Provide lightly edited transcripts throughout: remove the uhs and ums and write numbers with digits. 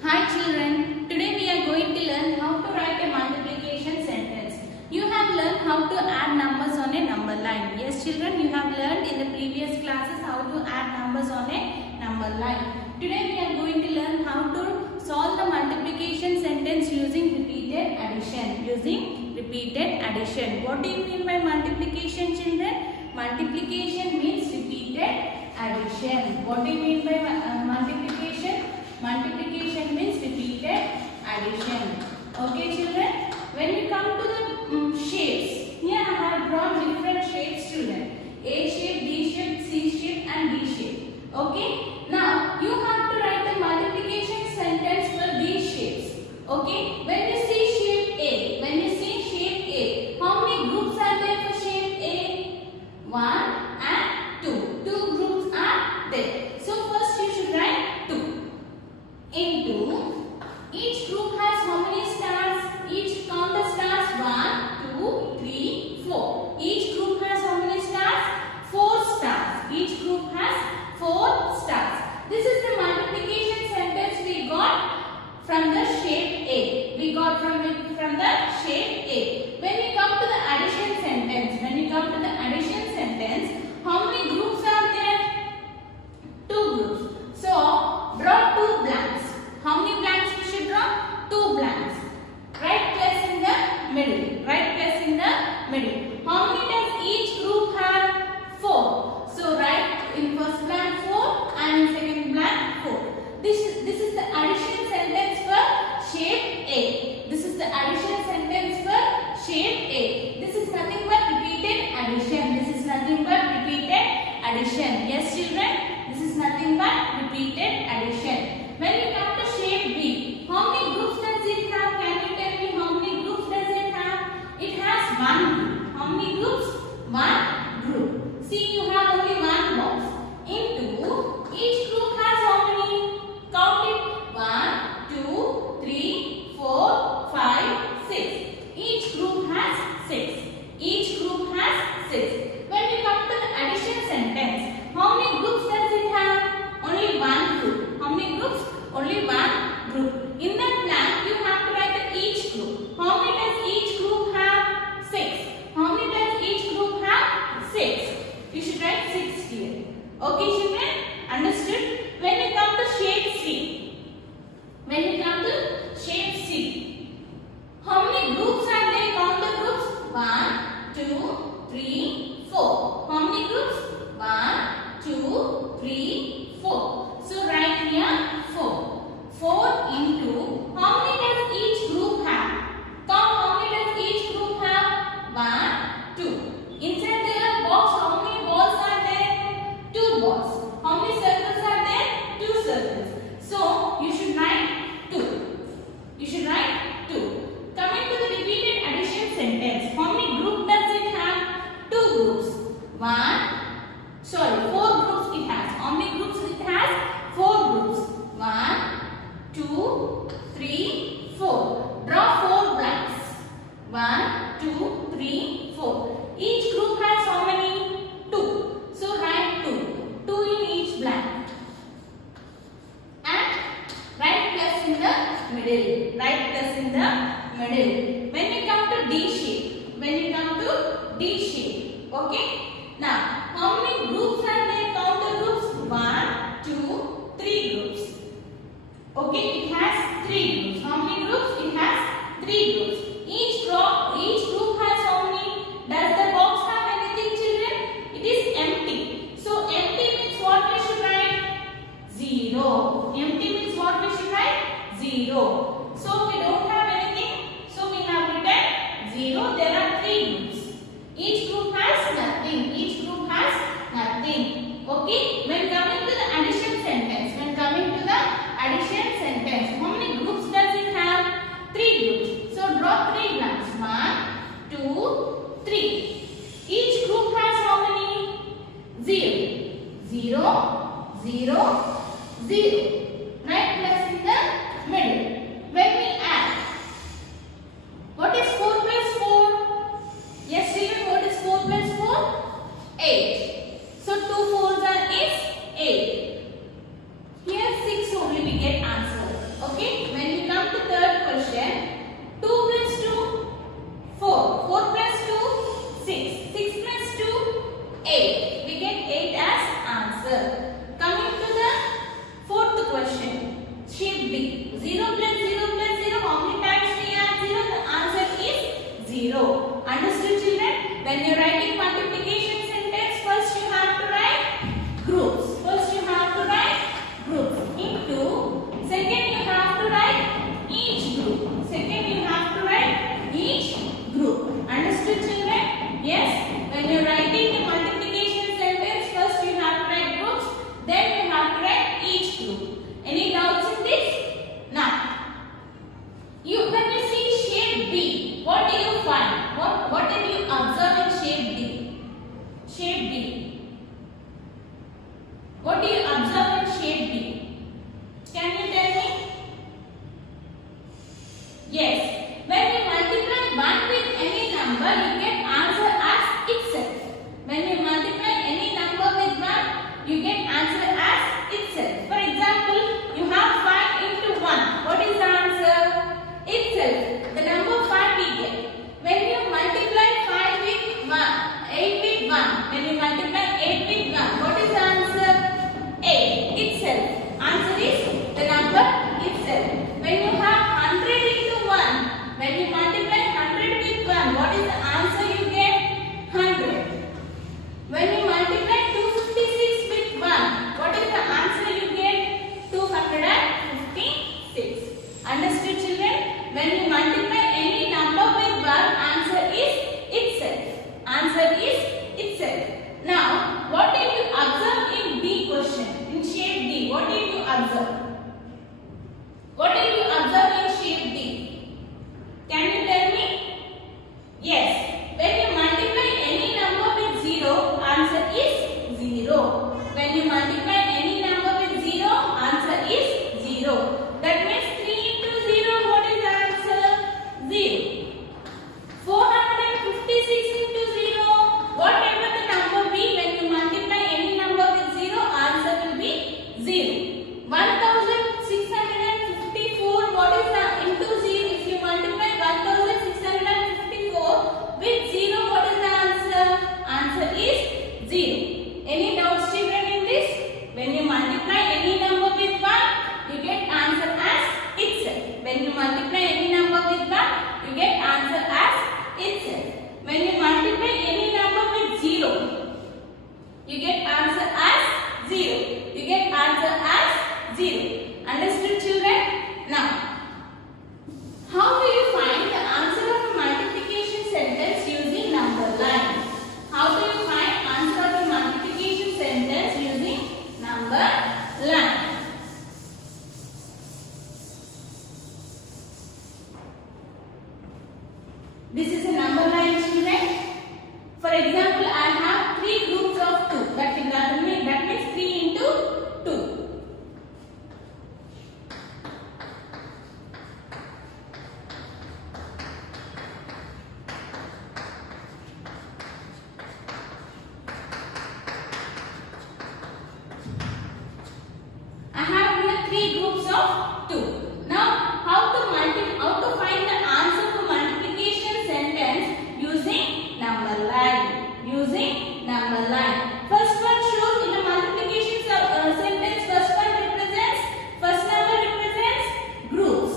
Hi children, today we are going to learn how to write a multiplication sentence. You have learned how to add numbers on a number line. Yes children, you have learned in the previous classes how to add numbers on a number line. Today we are going to learn how to solve the multiplication sentence using repeated addition. What do you mean by multiplication children? Multiplication means repeated addition. What do you mean by multiplication? Multiplication means repeated addition. Okay children, when we come to the shapes, here I have drawn different shapes children. A shape, B shape, C shape and D shape. Okay, now you have to write the multiplication sentence for these shapes. Okay, when you see shape A, how many groups are there for shape A? 1 and 2. 2 groups are there. So first you should write 2. Into each group has how many stars? Each count the stars 1, 2, 3, 4. Each group has how many stars? 4 stars. Each group has 4 stars. This is the multiplication sentence we got from the shape A. From the shape A. When we come to the addition sentence, how many groups are there? 2 groups. So draw 2 blanks. How many blanks we should draw? 2 blanks. Right place in the middle. How many does each group have? 4. So write in first blank 4 and in second blank 4. This is the addition sentence for shape A. This is nothing but repeated addition. Yes children, this is nothing but repeated addition. When we come to shape B, how many groups does it have? Can you tell me how many groups does it have? It has 1 group. How many groups? 1 group. See, you have only 1 box. Into each group has how many? Count it. 1, 2, 3, 4, 5, 6. Each group has 6. When we come to the addition sentence, how many groups does it have? Only 1 group. How many groups? Only 1 group. In that blank, you have to write each group. How many does each group have? 6. How many does each group have? 6. You should write 6 here. Okay children? Understood? When we come to shape C, how many groups are there? Count the groups. 1, 2, 3, 4. How many groups? 1, 2, 3, 4. So write here 4. 4 into, how many does each group have? Count how many does each group have? 1, 2. Inside the box, how many balls are there? 2 balls. How many circles are there? 2 circles. So you should write 2. Coming to the repeated addition sentence, how many groups does it have? 2 groups. 4 groups it has. How many groups it has? 4 groups. 1, 2, 3, 4. Draw 4 blanks. 1, 2, 3, 4. Each group has how many? 2. So write 2. 2 in each blank. And write plus in the middle. When we come to D shape, okay? Now, how many groups are there? Count the groups. 1, 2, 3 groups. Okay, it has 3 groups. How many groups? It has 3 groups. Each group has how many? Does the box have anything children? It is empty. So empty means what we should write? 0. Empty means what we should write? 0. So we don't have anything. So we have written 0. There are 3 groups. Each group has nothing. Okay. When coming to the addition sentence, how many groups does it have? 3 groups. So draw 3 blanks. 1, 2, 3. Each group has how many? 0. Right place in the middle. When we add, what is 4 plus 4? Yes children, what is 4 plus 4? 8. So 2 4s is 8. Here 6 only we get answer. Okay. What do you observe in shape D? Can you tell me? Yes. When you multiply 1 with any number, you get answer as itself. When you multiply any number with 1, you get answer as itself. For example, you have 5 into 1. What is the answer? Itself. The number 5 we get. When you multiply 5 with 1, 8 with 1. When you multiply 8 with 1, what is the answer? 8 itself. Answer is the number itself. When you have 100 into 1, when you multiply 100 with 1, what is the answer you get? 100. When you multiply 256 with 1, what is the answer you get? 256. Understood, children? When you multiply any number with 1, answer is itself. Answer is itself. Now, what did you observe in D question? In shape D, what did you observe? What did you observe in shape D? Can you tell me? Yes. When you multiply any number with 0, answer is 0. When you multiply any number with 0, answer is 0. That means 3 into 0, what is the answer? 0. 456 into 0, whatever the number be, when you multiply any number with 0, answer will be 0. 1654, what is the into 0? If you multiply 1654 with 0, what is the answer? Answer is 0. Any doubts, children, in this? When you multiply any number with 1, you get answer as itself. When you multiply any number with 1, you get answer as itself. When you multiply any number with 0, you get answer as 0. You get answer as 0. Understood, children? Now, how do you find the answer of a multiplication sentence using number line? How do you find answer of a multiplication sentence using number line? This is a number line, children. For example, I have 3 groups of 2. That means 3 into 2. I have here 3 groups of 2. Now, how to find the answer for multiplication sentence using number line? Using number line. First one shows in the multiplication sentence. First one represents. First number represents groups.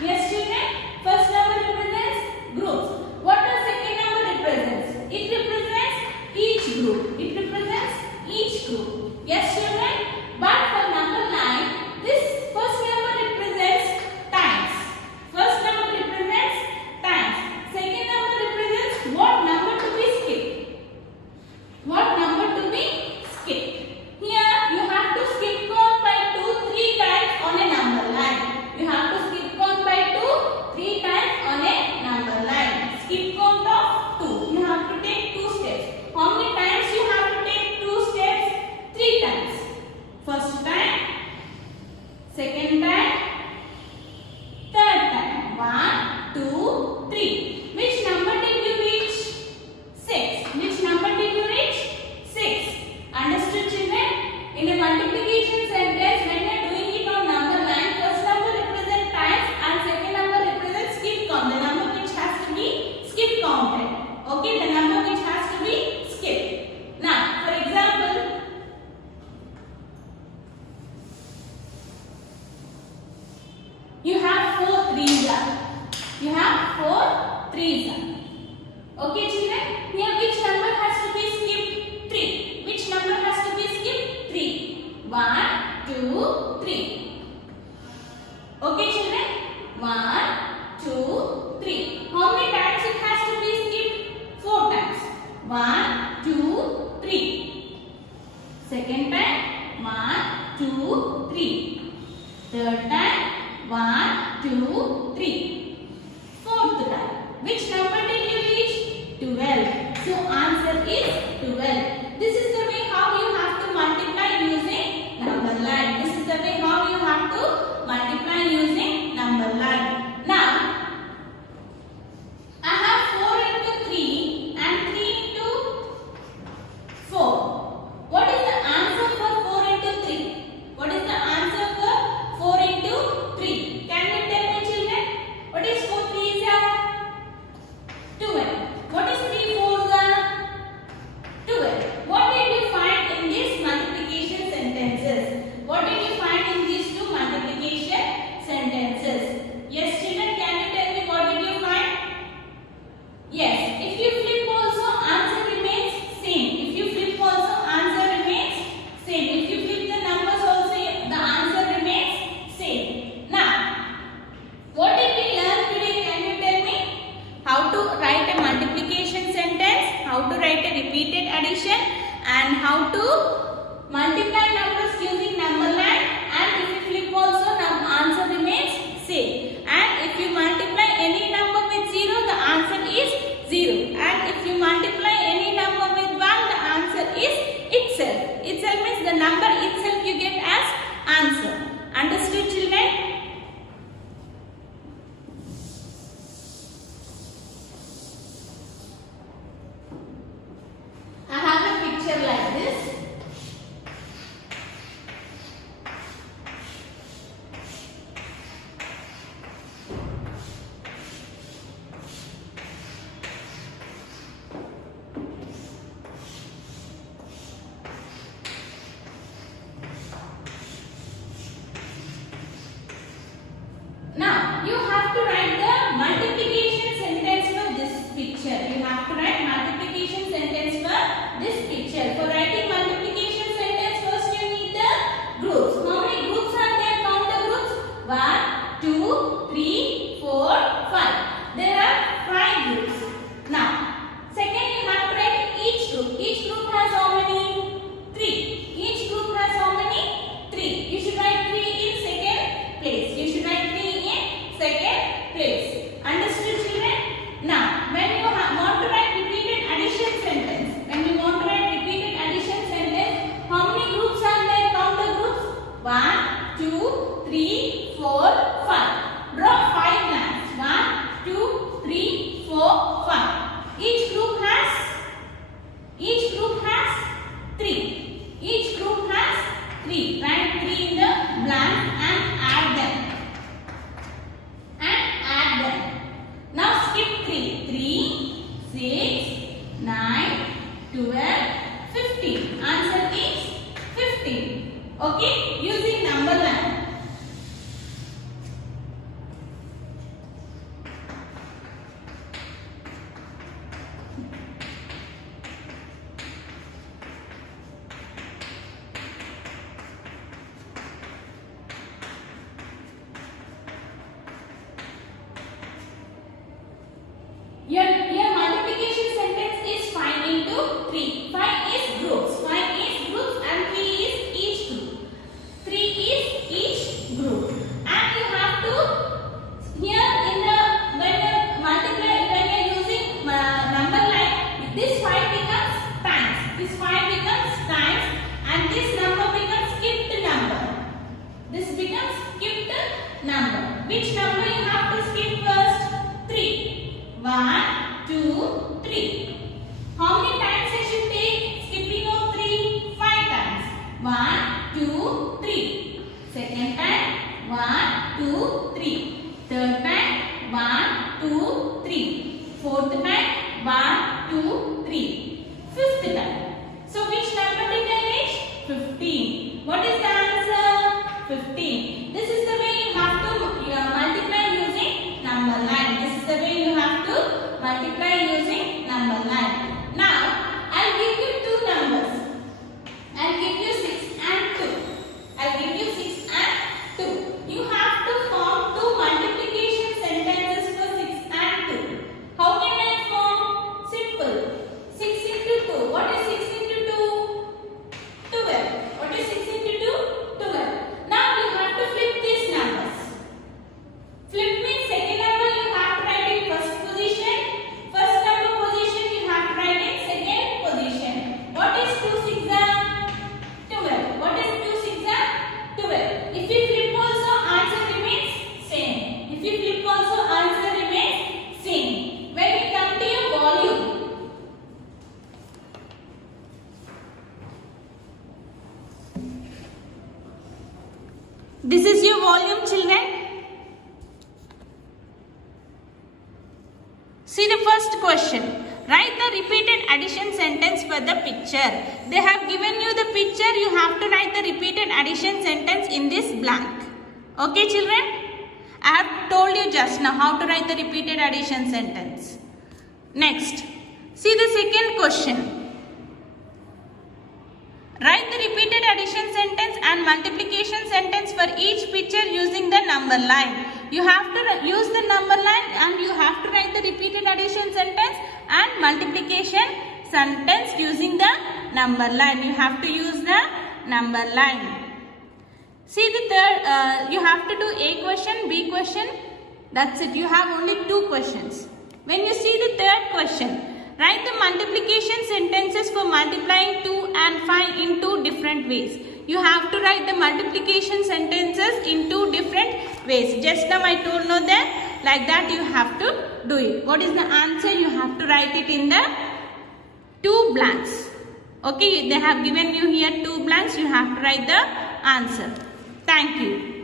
Yes, children. First number represents groups. What does second number represents? It represents each group. It represents each group. Yes, children. But for number line, this first number represents times. First number represents times. Second number represents what number to be skipped. What number to be skipped. Here you have to skip count by 2, 3 times on a number line. You have to skip count by 2, 3 times on a number line. Skip count of 2. You have to take 2 steps. How many times you have to take 2 steps? 3 times. First time, second time, third time. 1, 2, 3. Which number did you reach? 6. Which number did you reach? 6. Understood, children? In a multiplication sentence, when you are doing it on number line, first number represents times and second number represents skip count. The number which has to be skip counted. Okay, the number which has to be skipped. Now, for example, you have 4 threes. You have 4 threes. Okay, children? Here which number has to be skipped? 3. Which number has to be skipped? 3. 1, 2, 3. Okay, children? 1, 2, 3. How many times it has to be skipped? 4 times. 1, 2, 3. Second time, 1, 2, 3. Third time, 1, 2, 3. Fourth time. Which number did you reach? 12. So answer is 12. This is the way how you have to multiply using number itself you get as answer. Understood, children? I have a picture like this. Now, you have to write the multiplication sentence for this picture. You have to write multiplication sentence for this picture. For writing multiplication sentence, first you need the groups. How many groups are there? Count the groups. 1, 2, 3, 4, 5. There are 5 groups. Now, second you have to write each group. Each group has how many? 3. Each group has how many? 3. You should write 3 in second place. You should write 3 in second place. Understood, children? Now, when you want to write repeated addition sentence, when you want to write repeated addition sentence, how many groups are there? Count the groups. 1, 2, 3, 4, 5. Draw 5 lines. 1, 2, 3, 4, 5. Each group has 3. Each group has 3. Write 3 in the blank and add them. Now skip 3. 3, 6, 9, 12, 15. Answer is 15. Okay? Using number line. Your multiplication sentence is 5 into 3. 5 is groups. 5 is groups and 3 is each group. 3 is each group. And you have to, here in the, when you are using number line, this 5 becomes times. This 5 becomes times and this number becomes skipped number. This becomes skipped number. Which number you have to skip first? 3. 1, 2, 3. How many times I should take skipping of 3? 5 times. 1, 2, 3. Second time, 1, 2, 3. Third time, 1, 2, 3. Fourth time, 1, 2, 3. Fifth time. So which number did I reach? 15. What is the answer? 15. This is the way you have to multiply using number line. This is the way you have to multiply using number line. Now, I'll give you two numbers. I'll give you 6 and 2. I'll give you 6 and 2. You have to form two multiplication sentences for 6 and 2. How can I form? Simple. 6 into 2. What is 6 into 2? 12. What is 6 into 2? 12. Now you have to flip these numbers. Flip means second number you have to write in first position. First number position you have to write in second position. What is 2 6 12? What is 2 6 12? If you flip also answer remains same. If you flip also answer remains same. When we come to your volume. This is your volume, children. See the first question. Write the repeated addition sentence for the picture. They have given you the picture. You have to write the repeated addition sentence in this blank. Okay, children? I have told you just now how to write the repeated addition sentence. Next, see the second question. Write the repeated addition sentence and multiplication sentence for each picture using the number line. You have to use the number line and you have to write the repeated addition sentence and multiplication sentence using the number line. You have to use the number line. See the third, you have to do A question, B question. That's it. You have only 2 questions. When you see the third question, write the multiplication sentences for multiplying 2 and 5 in 2 different ways. You have to write the multiplication sentences in two different ways. Just now I told no that like that you have to do it. What is the answer? You have to write it in the two blanks. Okay, they have given you here two blanks. You have to write the answer. Thank you.